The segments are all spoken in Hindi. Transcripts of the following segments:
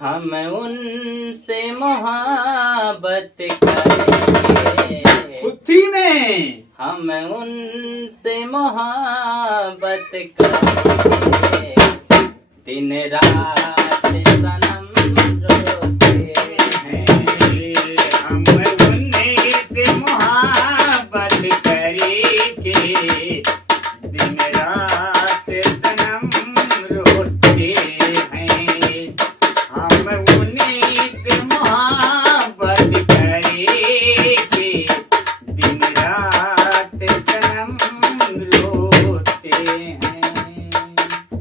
हम उनसे मोहब्बत करेंगे, बुद्धि में हम उनसे मोहब्बत करेंगे, दिन रात सनम रोते हैं। हम उनसे मोहब्बत करेंगे, दिन रात सनम रोते हैं। हम उनसे मोहब्बत करेंगे, दिन रात सनम रोते हैं।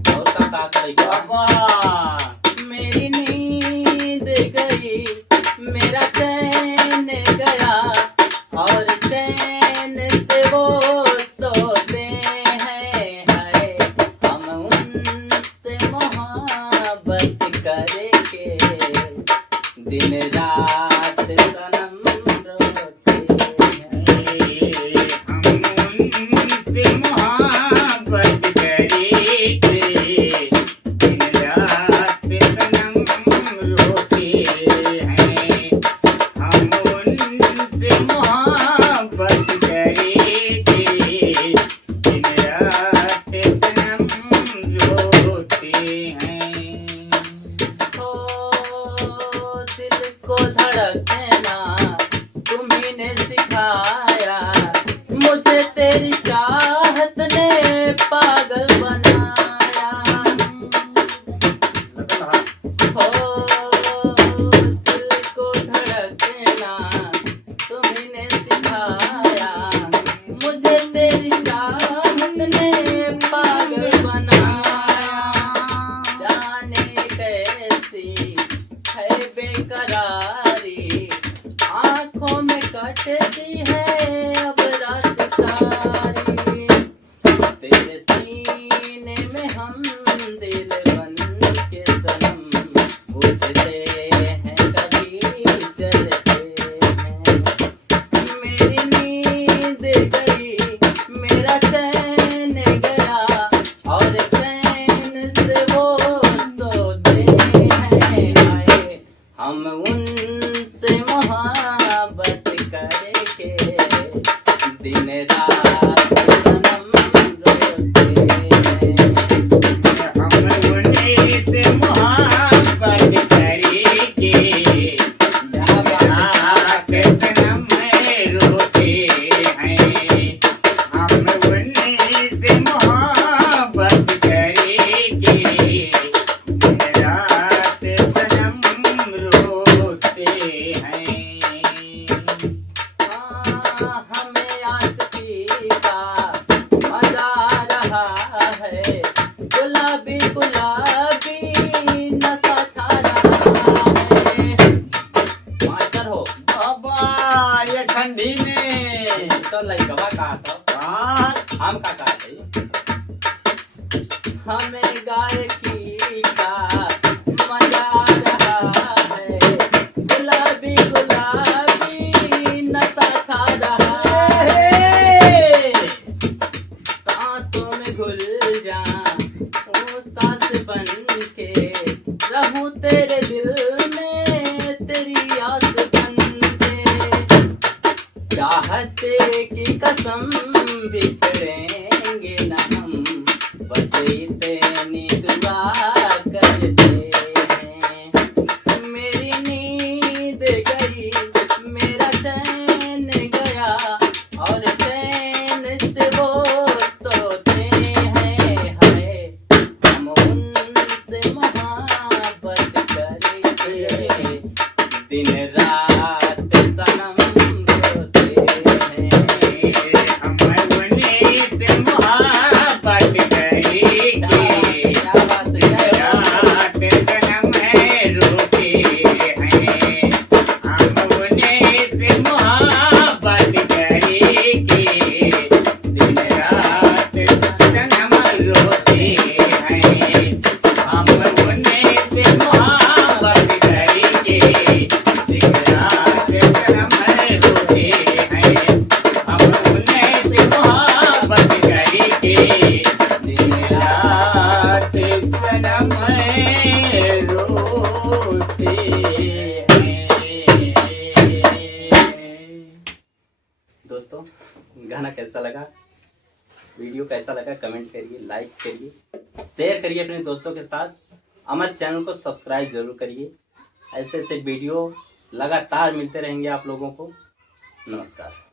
और का बाबा मेरी नींद गई, मेरा चैन गया, और चैन से वो सोते हैं। हाय हम उनसे मोहब्बत करेंगे, दिन रात सनम रोते हैं। हम उनसे मोहब्बत करेंगे, दिन रात सनम रोते हैं। हम उनसे मोहब्बत करेंगे, दिन रात सनम रोते हैं। ओ दिल को धड़कना तुम्ही ने सिखाया, मुझे तेरी चाहत ने पागल बनाया। ओ दिल को धड़कना तुम्ही ने सिखाया, मुझे तेरी चाहत ने पागल बनाया। जाने कैसी है बेकरारी, आंखों में कटती है अब रात सारी। तेरे सीने में हम दिल बन के सनम, बुझते हैं कभी जलते हैं। मेरी नींद गई, मेरा चैन गया, और चैन से वो सोते हैं। हाय हम उनसे मोहब्बत करेंगे, दिन रात सनम रोते हैं। हम उनसे मोहब्बत करेंगे, रात सनम रोते हैं। हम उनसे मोहब्बत करेंगे, रात सनम रोते हैं। हमें आशिकी का मजा आ रहा है, गुलाबी गुलाबी नशा छा रहा है। मास्टर हो बाबा ये ठंडी में तो लइकवा का तो हम का कहते हमें गायकी का मजा आ रहा है, गुलाबी गुलाबी नशा छा रहा है। सांसों में घुल जा ओ सांस बन के, रहूं तेरे दिल में तेरी आस बन के। चाहते की कसम बिछड़ेंगे न हम, बस इतनी दुआ करते हैं। मेरी नींद गई, मेरा चैन गया, और चैन से वो सोते हैं। हाय हम उनसे मोहब्बत करेंगे, दिन रात सनम रोते हैं। हम में रोते हैं। दोस्तों गाना कैसा लगा, वीडियो कैसा लगा, कमेंट करिए, लाइक करिए, शेयर करिए अपने दोस्तों के साथ। हमारे चैनल को सब्सक्राइब जरूर करिए। ऐसे ऐसे वीडियो लगातार मिलते रहेंगे आप लोगों को। नमस्कार।